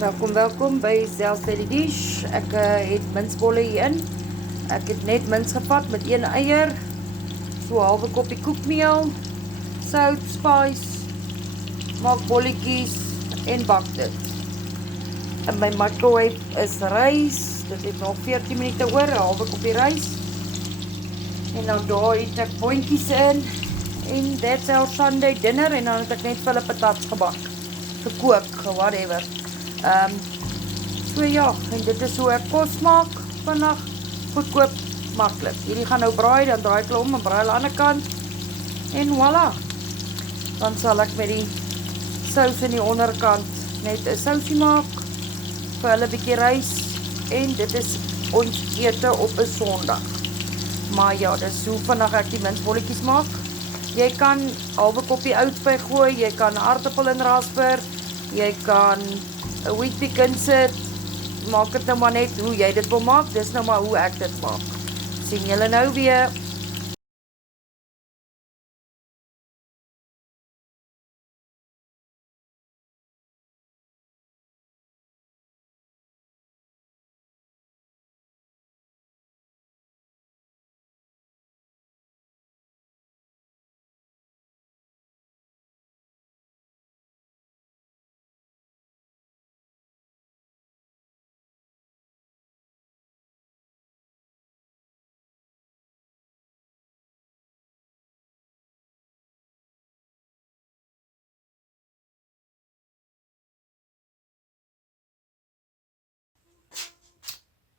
Welkom by Selfsteady Dish. Ek het minsbolle hierin. Ek het net mins gevat met 1 eier, so 'n halwe koppie koekmeel, sout, spice, maak bolletjies en bak dit. In my microwave is rys. Dit het nog 14 minute oor, 'n halwe koppie rys. En nou daar het ek boontjies in. En that's our Sunday dinner. En dan het ek net vir hulle patats gebak, gekook, whatever. So ja, en dit is hoe ek kos maak vandag, goedkoop, maklik. Hierdie gaan nou braai, dan draai ek hulle om en braai hulle aan die ander kant. En voilà. Dan sal ek met die sous in die onderkant net 'n sousie maak, vir hulle 'n bietjie rys, en dit is ons ete op 'n Sondag. Maar ja, dis hoe vandag ek die minsbolletjies maak. Jy kan 'n halwe koppie oudspy gooi, jy kan aardappel in rasper, jy kan 'n wheatbix insit. Maak dit nou maar net hoe jy dit wil maak. Dis nou maar hoe ek dit maak. Sien julle nou weer.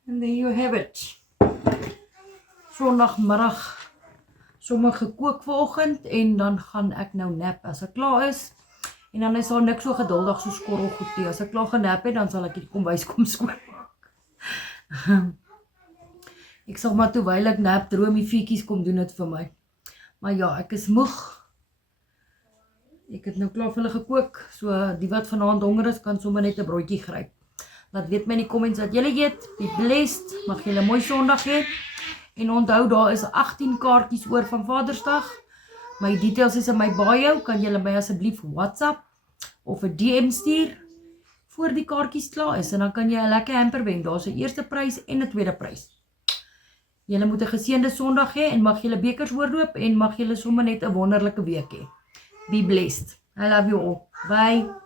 And there you have it. Sondagmiddag sommer gekook vanoggend, en dan gaan ek nou nap as ek klaar is. En dan is daar niks so geduldig so skorrelgoed nie. As ek klaar genap het, dan sal ek die kombuis kom skoonmaak. Ek sal maar terwyl ek nap droom die viertjies kom doen dit vir my. Maar ja, ek is moeg. Ek het nou klaar vir hulle gekook, so die wat vanaand honger is, kan sommer net 'n broodjie gryp. Laat weet my in die comments wat julle eet. Be blessed. Mag julle 'n mooi Sondag hê. En onthou, daar is 18 kaartjies oor van Vadersdag. My details is in my bio. Kan julle my asseblief WhatsApp of 'n DM stuur voor die kaartjies klaar is, en dan kan jy 'n lekker hamper wen. Daar's 'n eerste prys en 'n tweede prys. Julle moet 'n geseënde Sondag hê, en mag julle bekers oorloop, en mag julle sommer net 'n wonderlike week hê. Be blessed. I love you all. Bye.